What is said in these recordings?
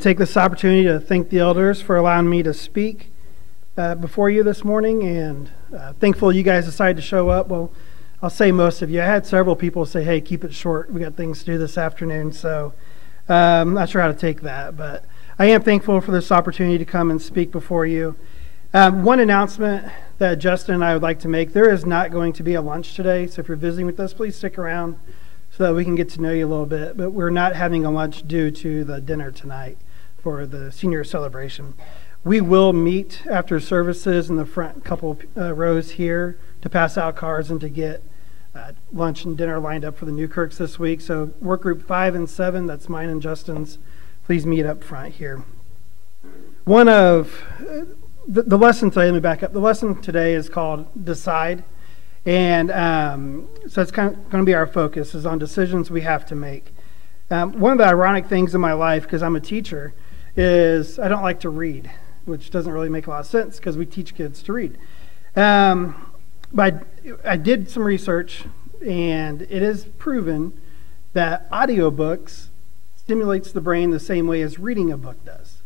Take this opportunity to thank the elders for allowing me to speak before you this morning, and thankful you guys decided to show up. Well, I'll say most of you. I had several people say, hey, keep it short. We got things to do this afternoon, so I'm not sure how to take that, but I am thankful for this opportunity to come and speak before you. One announcement that Justin and I would like to make: there is not going to be a lunch today, so if you're visiting with us, please stick around so that we can get to know you a little bit. But we're not having a lunch due to the dinner tonight for the senior celebration. We will meet after services in the front couple rows here to pass out cards and to get lunch and dinner lined up for the Newkirks this week. So work group 5 and 7, that's mine and Justin's, please meet up front here. One of the lesson today, let me back up. The lesson today is called Decide. And so it's kind of going to be our focus, is on decisions we have to make. One of the ironic things in my life, because I'm a teacher, is I don't like to read, which doesn't really make a lot of sense because we teach kids to read. But I did some research, and it is proven that audiobooks stimulates the brain the same way as reading a book does.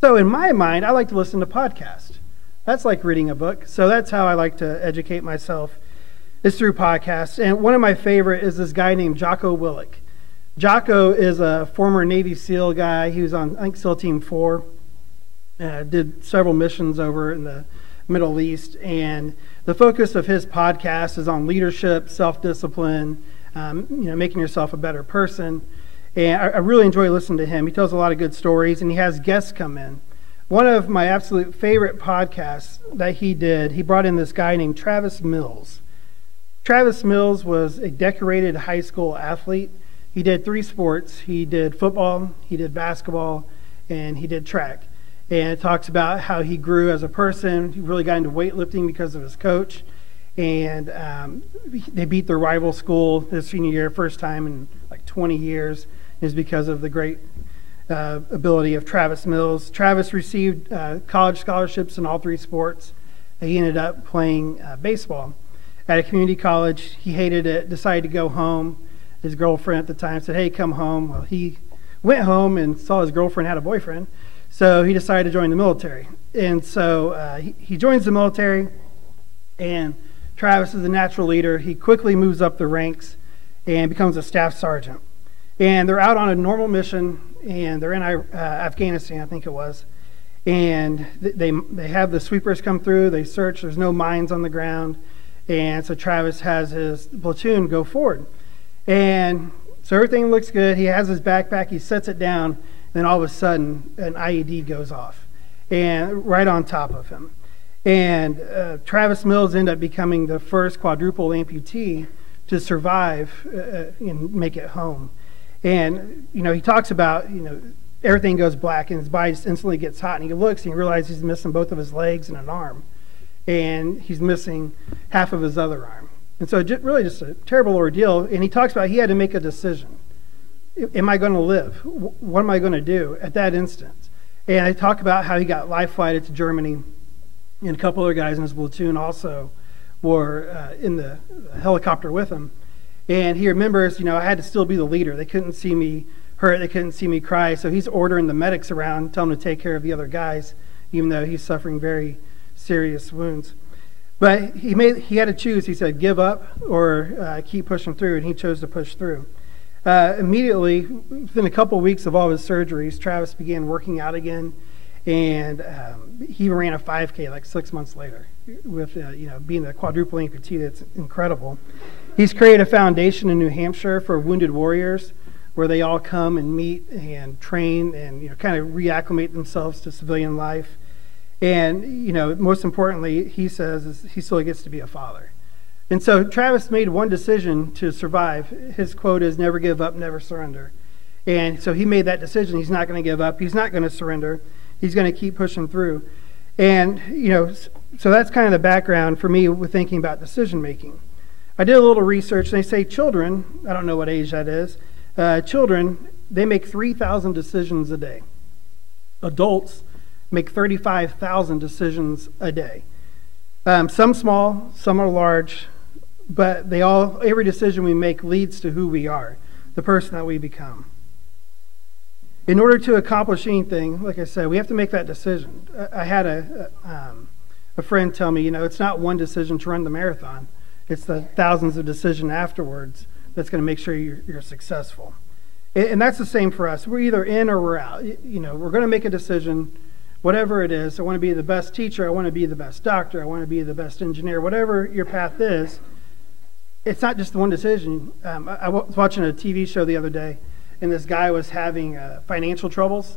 So in my mind, I like to listen to podcasts. That's like reading a book. So that's how I like to educate myself, is through podcasts. And one of my favorite is this guy named Jocko Willink. Jocko is a former Navy SEAL guy. He was on, I think, SEAL Team 4. Did several missions over in the Middle East. And the focus of his podcast is on leadership, self-discipline, making yourself a better person. And I really enjoy listening to him. He tells a lot of good stories, and he has guests come in. One of my absolute favorite podcasts that he did, he brought in this guy named Travis Mills. Travis Mills was a decorated high school athlete. He did 3 sports. He did football, he did basketball, and he did track. And it talks about how he grew as a person. He really got into weightlifting because of his coach. And they beat their rival school his senior year, first time in like 20 years. It was because of the great ability of Travis Mills. Travis received college scholarships in all 3 sports. He ended up playing baseball at a community college. He hated it, decided to go home. His girlfriend at the time said, hey, come home. Well, he went home and saw his girlfriend had a boyfriend, so he decided to join the military. And so he joins the military, and Travis is a natural leader. He quickly moves up the ranks and becomes a staff sergeant. And they're out on a normal mission, and they're in Afghanistan, I think it was. And they have the sweepers come through. They search. There's no mines on the ground. And so Travis has his platoon go forward. And so everything looks good. He has his backpack. He sets it down. And then all of a sudden, an IED goes off, and right on top of him. And Travis Mills ended up becoming the first quadruple amputee to survive and make it home. And, he talks about, everything goes black and his body just instantly gets hot, and he looks and he realizes he's missing both of his legs and an arm. And he's missing half of his other arm. And so really just a terrible ordeal. And he talks about he had to make a decision. Am I going to live? What am I going to do at that instance? And I talk about how he got life flighted to Germany, and a couple other guys in his platoon also were in the helicopter with him. And he remembers, I had to still be the leader. They couldn't see me hurt. They couldn't see me cry. So he's ordering the medics around, telling them to take care of the other guys, even though he's suffering very serious wounds. But he had to choose. He said, give up or keep pushing through, and he chose to push through. Immediately, within a couple of weeks of all his surgeries, Travis began working out again, and he ran a 5K like 6 months later. With being a quadruple amputee, that's incredible. He's created a foundation in New Hampshire for wounded warriors, where they all come and meet and train and kind of reacclimate themselves to civilian life. And most importantly, he says, is he still gets to be a father. And so Travis made one decision to survive. His quote is, never give up, never surrender. And so he made that decision. He's not going to give up. He's not going to surrender. He's going to keep pushing through. And, so that's kind of the background for me with thinking about decision making. I did a little research, and they say children, I don't know what age that is, children, they make 3,000 decisions a day. Adults make 35,000 decisions a day. Some small, some are large, but every decision we make leads to who we are, the person that we become. In order to accomplish anything, like I said, we have to make that decision. I had a friend tell me, it's not one decision to run the marathon. It's the thousands of decisions afterwards that's going to make sure you're successful. And that's the same for us. We're either in or we're out. We're going to make a decision, whatever it is. I want to be the best teacher. I want to be the best doctor. I want to be the best engineer. Whatever your path is, it's not just the one decision. I was watching a TV show the other day, and this guy was having financial troubles.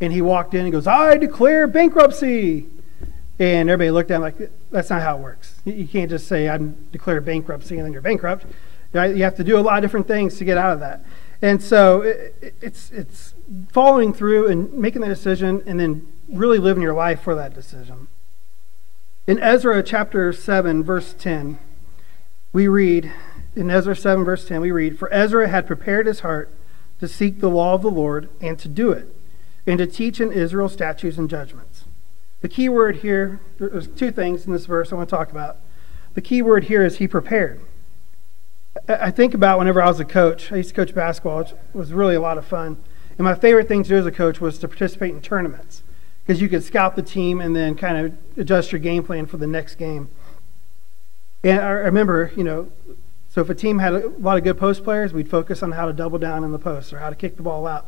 And he walked in and goes, "I declare bankruptcy." And everybody looked at him like, that's not how it works. You can't just say, "I declare bankruptcy," and then you're bankrupt. Right? You have to do a lot of different things to get out of that. And so it's following through and making the decision and then really living your life for that decision. In Ezra chapter 7, verse 10, we read, "For Ezra had prepared his heart to seek the law of the Lord and to do it, and to teach in Israel statutes and judgments." The key word here, there's two things in this verse I want to talk about. The key word here is he prepared. I think about whenever I was a coach. I used to coach basketball, which was really a lot of fun. And my favorite thing to do as a coach was to participate in tournaments, because you could scout the team and then kind of adjust your game plan for the next game. And I remember, so if a team had a lot of good post players, we'd focus on how to double down in the post or how to kick the ball out.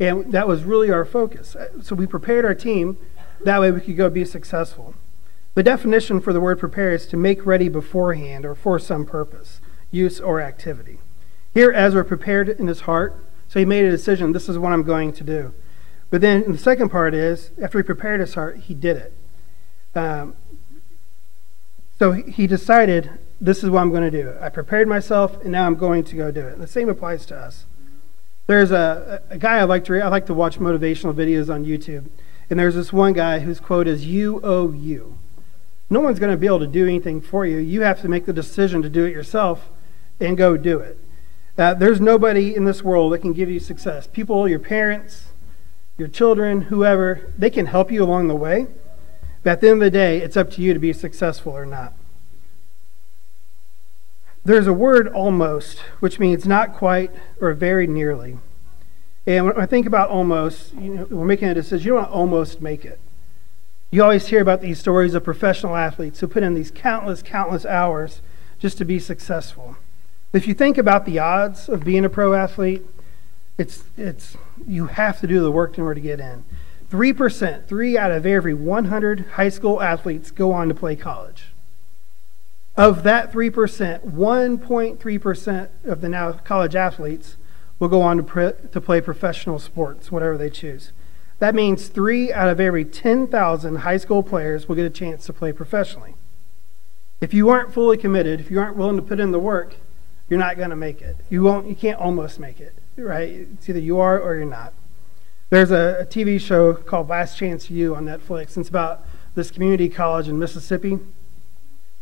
And that was really our focus. So we prepared our team. That way we could go be successful. The definition for the word prepare is to make ready beforehand or for some purpose, use, or activity. Here Ezra prepared in his heart, so he made a decision, this is what I'm going to do. But then the second part is, after he prepared his heart, he did it. So he decided, this is what I'm going to do. I prepared myself, and now I'm going to go do it. And the same applies to us. There's a guy I like to read. I like to watch motivational videos on YouTube. And there's this one guy whose quote is, "You owe you." No one's going to be able to do anything for you. You have to make the decision to do it yourself and go do it. There's nobody in this world that can give you success. People, your parents, your children, whoever, they can help you along the way. But at the end of the day, it's up to you to be successful or not. There's a word almost, which means not quite or very nearly. And when I think about almost, we're making a decision. You don't want to almost make it. You always hear about these stories of professional athletes who put in these countless hours just to be successful. If you think about the odds of being a pro athlete, you have to do the work in order to get in. 3%, 3 out of every 100 high school athletes go on to play college. Of that 3%, 1.3% of the now college athletes will go on to play professional sports, whatever they choose. That means 3 out of every 10,000 high school players will get a chance to play professionally. If you aren't fully committed, if you aren't willing to put in the work, you're not going to make it. You can't almost make it, right? It's either you are or you're not. There's a TV show called Last Chance U on Netflix. It's about this community college in Mississippi.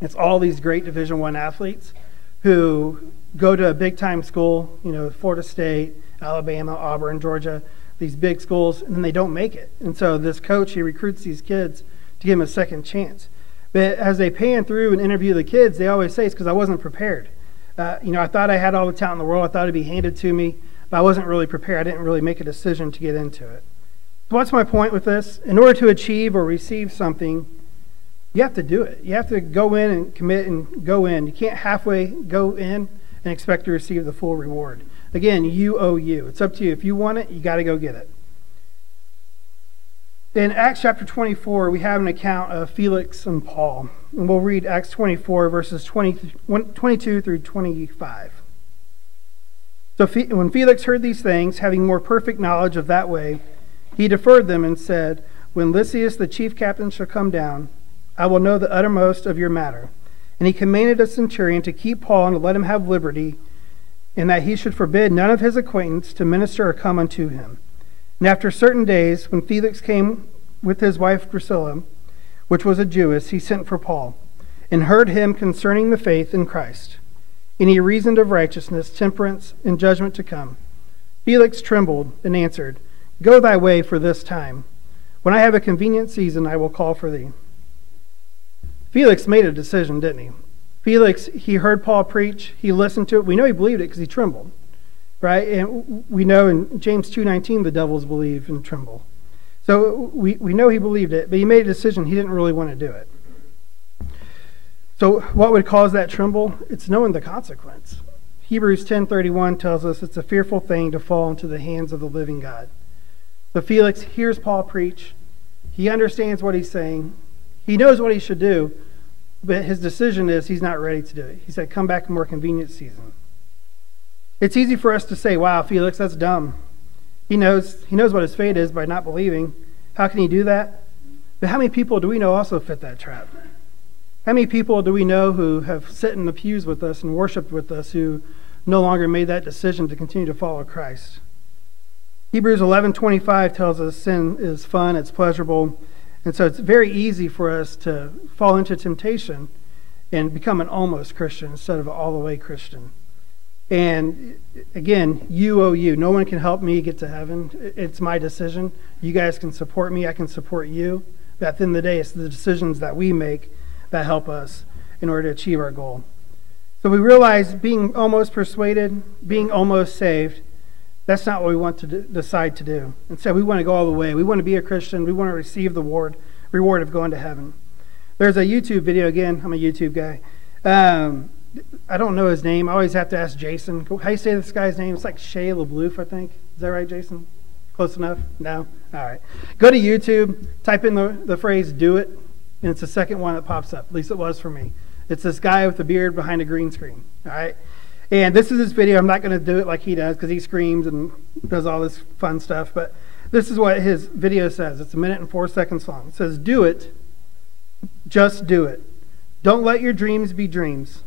It's all these great Division I athletes who go to a big-time school, Florida State, Alabama, Auburn, Georgia, these big schools, and then they don't make it. And so this coach, he recruits these kids to give them a second chance. But as they pan through and interview the kids, they always say it's because I wasn't prepared. I thought I had all the talent in the world. I thought it'd be handed to me, but I wasn't really prepared. I didn't really make a decision to get into it. So what's my point with this? In order to achieve or receive something, you have to do it. You have to go in and commit and go in. You can't halfway go in and expect to receive the full reward. Again, you owe you. It's up to you. If you want it, you got to go get it. In Acts chapter 24, we have an account of Felix and Paul. And we'll read Acts 24, verses 22 through 25. So when Felix heard these things, having more perfect knowledge of that way, he deferred them and said, "When Lysias the chief captain shall come down, I will know the uttermost of your matter." And he commanded a centurion to keep Paul and to let him have liberty, and that he should forbid none of his acquaintance to minister or come unto him. And after certain days, when Felix came with his wife Drusilla, which was a Jewess, he sent for Paul, and heard him concerning the faith in Christ. And he reasoned of righteousness, temperance, and judgment to come. Felix trembled and answered, "Go thy way for this time. When I have a convenient season, I will call for thee." Felix made a decision, didn't he? Felix, he heard Paul preach. He listened to it. We know he believed it because he trembled. right? And we know in James 2:19 the devils believe and tremble. So we know he believed it, but he made a decision he didn't really want to do it. So what would cause that tremble? It's knowing the consequence. Hebrews 10:31 tells us it's a fearful thing to fall into the hands of the living God. So Felix hears Paul preach. He understands what he's saying. He knows what he should do, but his decision is he's not ready to do it. He said, come back in more convenient season. It's easy for us to say, wow, Felix, that's dumb. He knows what his fate is by not believing. How can he do that? But how many people do we know also fit that trap? How many people do we know who have sat in the pews with us and worshiped with us who no longer made that decision to continue to follow Christ? Hebrews 11:25 tells us sin is fun, it's pleasurable, and so it's very easy for us to fall into temptation and become an almost Christian instead of an all-the-way Christian. And again, you owe you. No one can help me get to heaven. It's my decision. You guys can support me. I can support you. But at the end of the day, it's the decisions that we make that help us in order to achieve our goal. So we realize being almost persuaded, being almost saved, that's not what we want to decide to do. Instead, we want to go all the way. We want to be a Christian. We want to receive the reward of going to heaven. There's a YouTube video. Again, I'm a YouTube guy. I don't know his name. I always have to ask Jason. How do you say this guy's name? It's like Shea LaBeouf, I think. Is that right, Jason? Close enough? No? All right. Go to YouTube, type in the phrase, do it, and it's the second one that pops up. At least it was for me. It's this guy with a beard behind a green screen. All right? And this is his video. I'm not going to do it like he does because he screams and does all this fun stuff. But this is what his video says. It's 1 minute and 4 seconds long. It says, do it. Just do it. Don't let your dreams be dreams.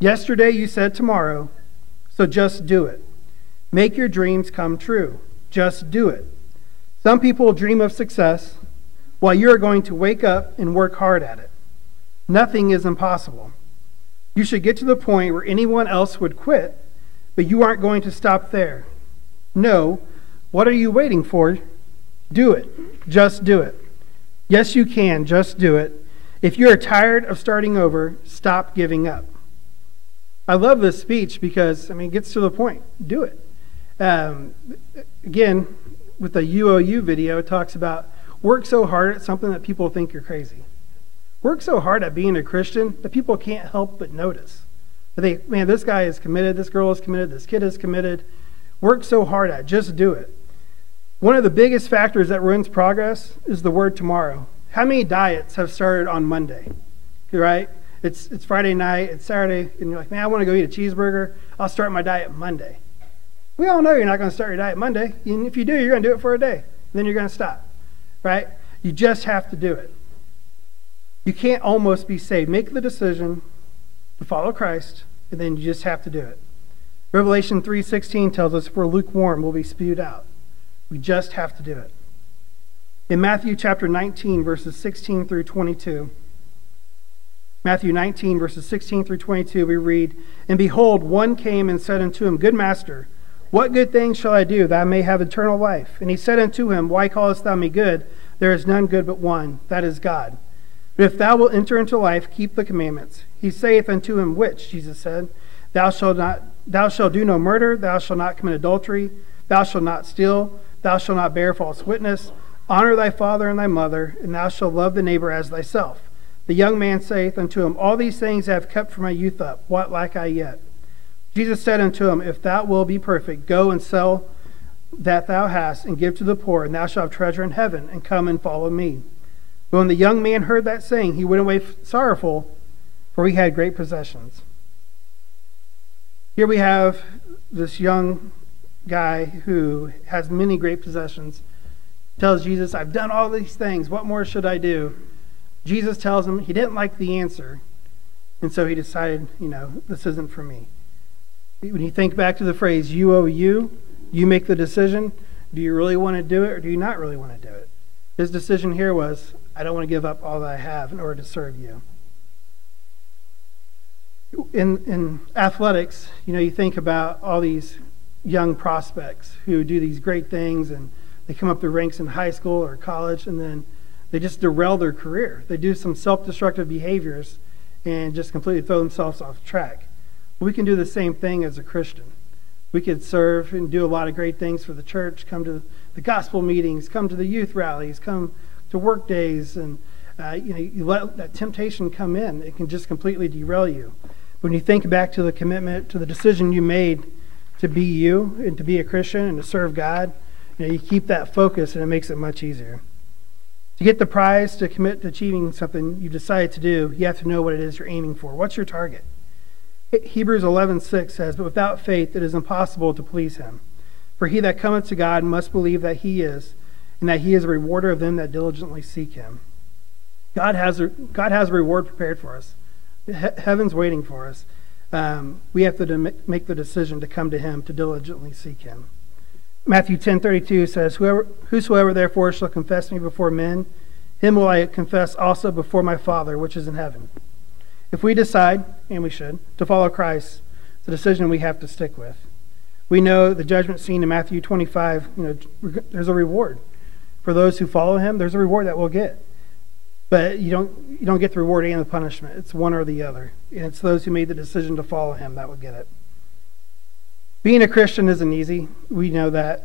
Yesterday you said tomorrow, so just do it. Make your dreams come true. Just do it. Some people dream of success while you are going to wake up and work hard at it. Nothing is impossible. You should get to the point where anyone else would quit, but you aren't going to stop there. No, what are you waiting for? Do it. Just do it. Yes, you can. Just do it. If you are tired of starting over, stop giving up. I love this speech because, it gets to the point. Do it. Again, with the UOU video, it talks about work so hard at something that people think you're crazy. Work so hard at being a Christian that people can't help but notice. They think, man, this guy is committed, this girl is committed, this kid is committed. Work so hard at it. Just do it. One of the biggest factors that ruins progress is the word tomorrow. How many diets have started on Monday? Right? It's Friday night, it's Saturday, and you're like, man, I want to go eat a cheeseburger. I'll start my diet Monday. We all know you're not going to start your diet Monday. And if you do, you're going to do it for a day. And then you're going to stop. Right? You just have to do it. You can't almost be saved. Make the decision to follow Christ, and then you just have to do it. Revelation 3:16 tells us if we're lukewarm, we'll be spewed out. We just have to do it. In Matthew chapter 19, verses 16 through 22, Matthew 19, verses 16 through 22, we read, And behold, one came and said unto him, Good master, what good thing shall I do that I may have eternal life? And he said unto him, Why callest thou me good? There is none good but one, that is God. But if thou wilt enter into life, keep the commandments. He saith unto him, Which? Jesus said, Thou shalt do no murder, thou shalt not commit adultery, thou shalt not steal, thou shalt not bear false witness, honor thy father and thy mother, and thou shalt love the neighbor as thyself. The young man saith unto him, All these things I have kept from my youth up. What lack I yet? Jesus said unto him, If thou wilt be perfect, go and sell that thou hast, and give to the poor, and thou shalt have treasure in heaven, and come and follow me. But when the young man heard that saying, he went away sorrowful, for he had great possessions. Here we have this young guy who has many great possessions. Tells Jesus, I've done all these things. What more should I do? Jesus tells him he didn't like the answer. And so he decided, this isn't for me. When you think back to the phrase, you owe you make the decision. Do you really want to do it or do you not really want to do it? His decision here was, I don't want to give up all that I have in order to serve you. In athletics, you think about all these young prospects who do these great things and they come up the ranks in high school or college and then they just derail their career. They do some self-destructive behaviors and just completely throw themselves off track. We can do the same thing as a Christian. We could serve and do a lot of great things for the church, come to the gospel meetings, come to the youth rallies, come to work days, and you let that temptation come in. It can just completely derail you. When you think back to the commitment, to the decision you made to be you and to be a Christian and to serve God, you keep that focus and it makes it much easier. To get the prize, to commit to achieving something you decided to do, you have to know what it is you're aiming for. What's your target? Hebrews 11:6 says, "But without faith it is impossible to please him. For he that cometh to God must believe that he is, and that he is a rewarder of them that diligently seek him." God has a reward prepared for us. Heaven's waiting for us. We have to make the decision to come to him, to diligently seek him. Matthew 10:32 says, "Whosoever therefore shall confess me before men, him will I confess also before my Father which is in heaven." If we decide, and we should, to follow Christ, it's a decision we have to stick with. We know the judgment scene in Matthew 25, there's a reward. For those who follow him, there's a reward that we'll get. But you don't get the reward and the punishment. It's one or the other. And it's those who made the decision to follow him that will get it. Being a Christian isn't easy. We know that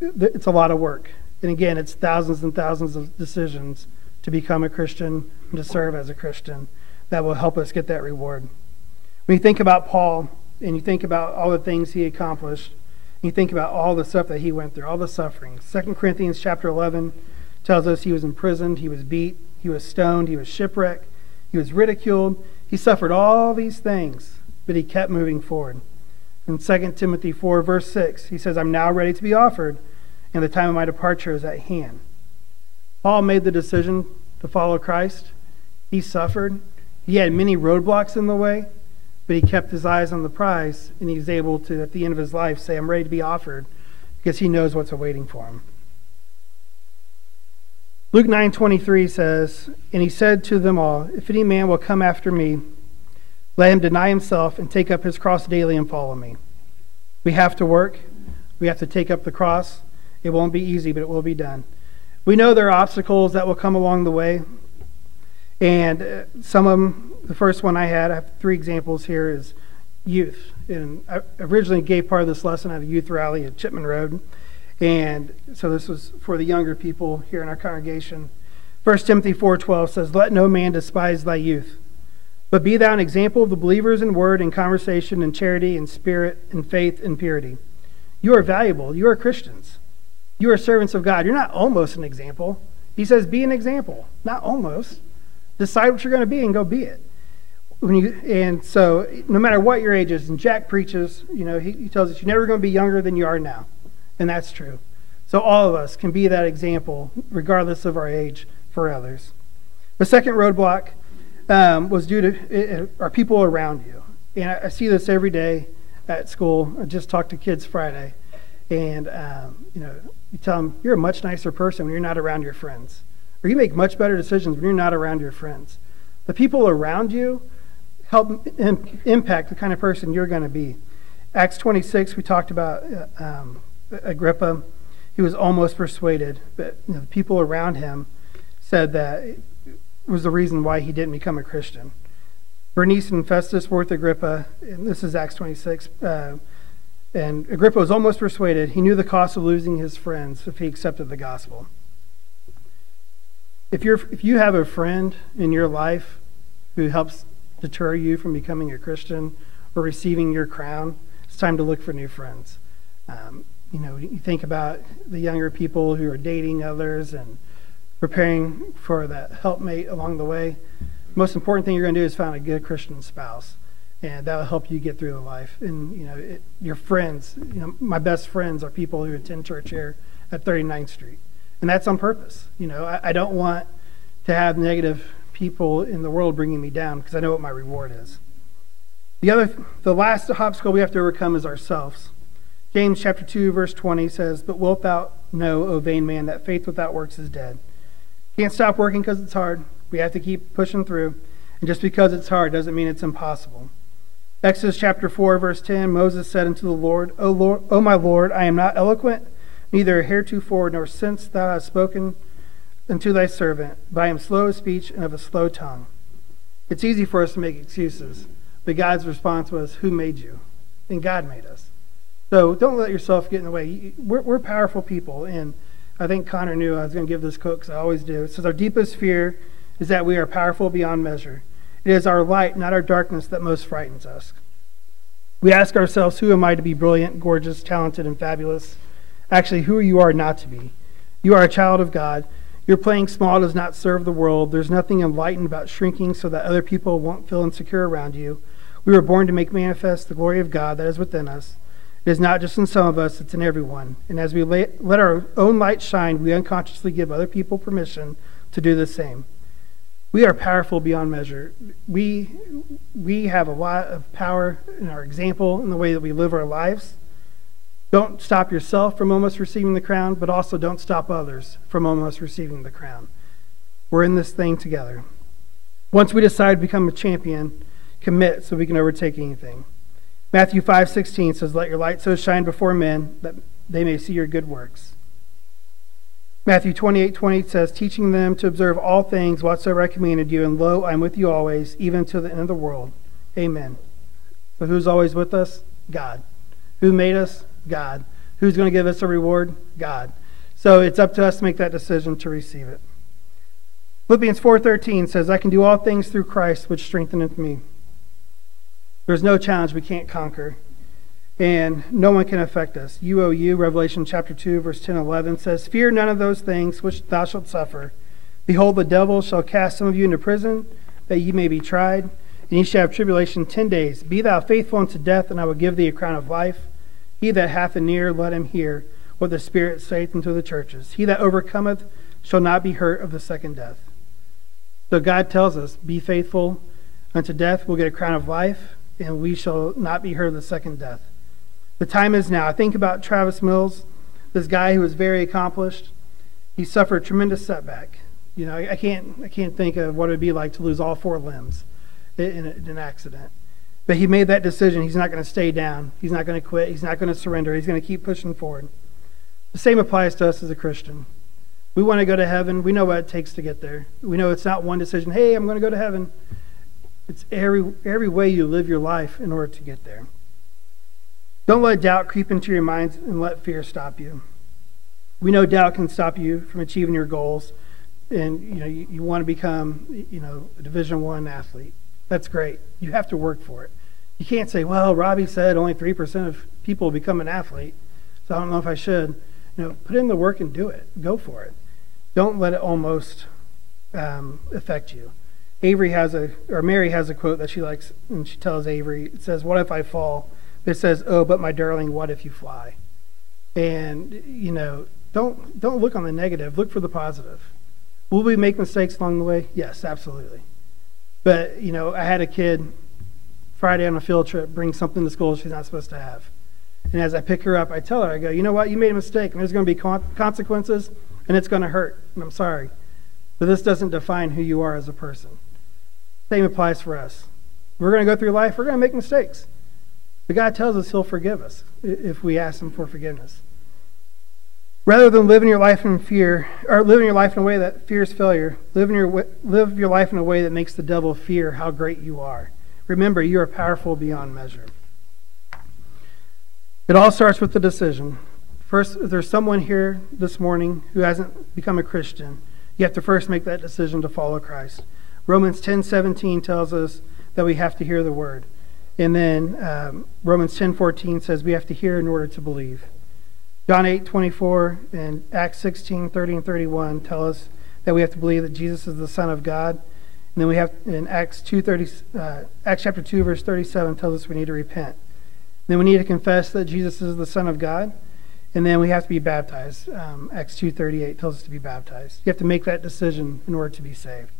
it's a lot of work. And again, it's thousands and thousands of decisions to become a Christian and to serve as a Christian that will help us get that reward. When you think about Paul and you think about all the things he accomplished, and you think about all the stuff that he went through, all the suffering. 2 Corinthians chapter 11 tells us he was imprisoned, he was beat, he was stoned, he was shipwrecked, he was ridiculed. He suffered all these things, but he kept moving forward. In 2 Timothy 4, verse 6, he says, "I'm now ready to be offered, and the time of my departure is at hand." Paul made the decision to follow Christ. He suffered. He had many roadblocks in the way, but he kept his eyes on the prize, and he was able to, at the end of his life, say, "I'm ready to be offered," because he knows what's awaiting for him. Luke 9:23 says, "And he said to them all, if any man will come after me, let him deny himself and take up his cross daily and follow me." We have to work. We have to take up the cross. It won't be easy, but it will be done. We know there are obstacles that will come along the way. And some of them, the first one I have 3 examples here, is youth. And I originally gave part of this lesson at a youth rally at Chipman Road. And so this was for the younger people here in our congregation. 1 Timothy 4:12 says, "Let no man despise thy youth, but be thou an example of the believers in word and conversation and charity and spirit and faith and purity." You are valuable. You are Christians. You are servants of God. You're not almost an example. He says, be an example, not almost. Decide what you're going to be and go be it. And so no matter what your age is, and Jack preaches, he tells us you're never going to be younger than you are now. And that's true. So all of us can be that example, regardless of our age, for others. The second roadblock was due to our people around you. And I see this every day at school. I just talked to kids Friday. And, you tell them, you're a much nicer person when you're not around your friends. Or you make much better decisions when you're not around your friends. The people around you help impact the kind of person you're going to be. Acts 26, we talked about Agrippa. He was almost persuaded, but the people around him said that it was the reason why he didn't become a Christian. Bernice and Festus were with Agrippa, and this is Acts 26, and Agrippa was almost persuaded. He knew the cost of losing his friends if he accepted the gospel. If you have a friend in your life who helps deter you from becoming a Christian or receiving your crown, it's time to look for new friends. You think about the younger people who are dating others and preparing for that helpmate along the way. The most important thing you're going to do is find a good Christian spouse, and that will help you get through the life. And your friends, my best friends are people who attend church here at 39th Street, and that's on purpose. I don't want to have negative people in the world bringing me down because I know what my reward is. The last obstacle we have to overcome is ourselves. James chapter 2, verse 20 says, "But wilt thou know, O vain man, that faith without works is dead." Can't stop working because it's hard. We have to keep pushing through. And just because it's hard doesn't mean it's impossible. Exodus chapter 4, verse 10, Moses said unto the Lord, O my Lord, I am not eloquent, neither heretofore nor since thou hast spoken unto thy servant, but I am slow of speech and of a slow tongue. It's easy for us to make excuses, but God's response was, who made you? And God made us. So don't let yourself get in the way. We're powerful people, and I think Connor knew I was going to give this quote because I always do. It says, our deepest fear is that we are powerful beyond measure. It is our light, not our darkness, that most frightens us. We ask ourselves, who am I to be brilliant, gorgeous, talented, and fabulous? Actually, who you are not to be. You are a child of God. Your playing small does not serve the world. There's nothing enlightened about shrinking so that other people won't feel insecure around you. We were born to make manifest the glory of God that is within us. It is not just in some of us, it's in everyone. And as we let our own light shine, we unconsciously give other people permission to do the same. We are powerful beyond measure. We have a lot of power in our example, in the way that we live our lives. Don't stop yourself from almost receiving the crown, but also don't stop others from almost receiving the crown. We're in this thing together. Once we decide to become a champion, commit so we can overtake anything. Matthew 5:16 says, let your light so shine before men that they may see your good works. Matthew 28:20 says, teaching them to observe all things whatsoever I commanded you, and lo, I am with you always, even to the end of the world. Amen. But who's always with us? God. Who made us? God. Who's going to give us a reward? God. So it's up to us to make that decision to receive it. Philippians 4:13 says, I can do all things through Christ, which strengtheneth me. There's no challenge we can't conquer, and no one can affect us. UOU, Revelation chapter 2, verse 10 and 11 says, fear none of those things which thou shalt suffer. Behold, the devil shall cast some of you into prison, that ye may be tried, and ye shall have tribulation 10 days. Be thou faithful unto death, and I will give thee a crown of life. He that hath an ear, let him hear what the Spirit saith unto the churches. He that overcometh shall not be hurt of the second death. So God tells us, be faithful unto death, we'll get a crown of life, and we shall not be hurt of the second death. The time is now. I think about Travis Mills, this guy who was very accomplished. He suffered a tremendous setback. You know, I can't think of what it would be like to lose all 4 limbs in an accident. But he made that decision. He's not going to stay down. He's not going to quit. He's not going to surrender. He's going to keep pushing forward. The same applies to us as a Christian. We want to go to heaven. We know what it takes to get there. We know it's not one decision. Hey, I'm going to go to heaven. It's every way you live your life in order to get there. Don't let doubt creep into your minds and let fear stop you. We know doubt can stop you from achieving your goals, and you want to become a Division I athlete. That's great. You have to work for it. You can't say, well, Robbie said only 3% of people become an athlete, so I don't know if I should. Put in the work and do it. Go for it. Don't let it almost affect you. Mary has a quote that she likes, and she tells Avery, it says, what if I fall? It says, oh, but my darling, what if you fly? And, don't look on the negative. Look for the positive. Will we make mistakes along the way? Yes, absolutely. But, I had a kid Friday on a field trip bring something to school she's not supposed to have. And as I pick her up, I tell her, I go, you know what? You made a mistake, and there's going to be consequences, and it's going to hurt, and I'm sorry. But this doesn't define who you are as a person. Same applies for us. We're going to go through life. We're going to make mistakes. But God tells us he'll forgive us if we ask him for forgiveness. Rather than living your life in fear, or living your life in a way that fears failure, live your life in a way that makes the devil fear how great you are. Remember, you are powerful beyond measure. It all starts with the decision. First, if there's someone here this morning who hasn't become a Christian, you have to first make that decision to follow Christ. Romans 10:17 tells us that we have to hear the word. And then Romans 10:14 says we have to hear in order to believe. John 8:24 and Acts 16:30 and 31 tell us that we have to believe that Jesus is the Son of God. And then we have in Acts chapter 2 verse 37 tells us we need to repent. And then we need to confess that Jesus is the Son of God. And then we have to be baptized. Acts 2:38 tells us to be baptized. You have to make that decision in order to be saved.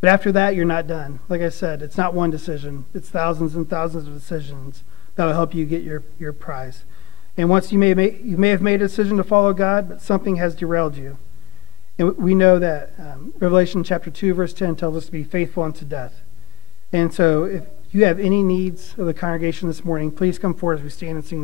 But after that, you're not done. Like I said, it's not one decision. It's thousands and thousands of decisions that will help you get your prize. And once you may have made a decision to follow God, but something has derailed you. And we know that Revelation chapter 2, verse 10 tells us to be faithful unto death. And so if you have any needs of the congregation this morning, please come forward as we stand and sing.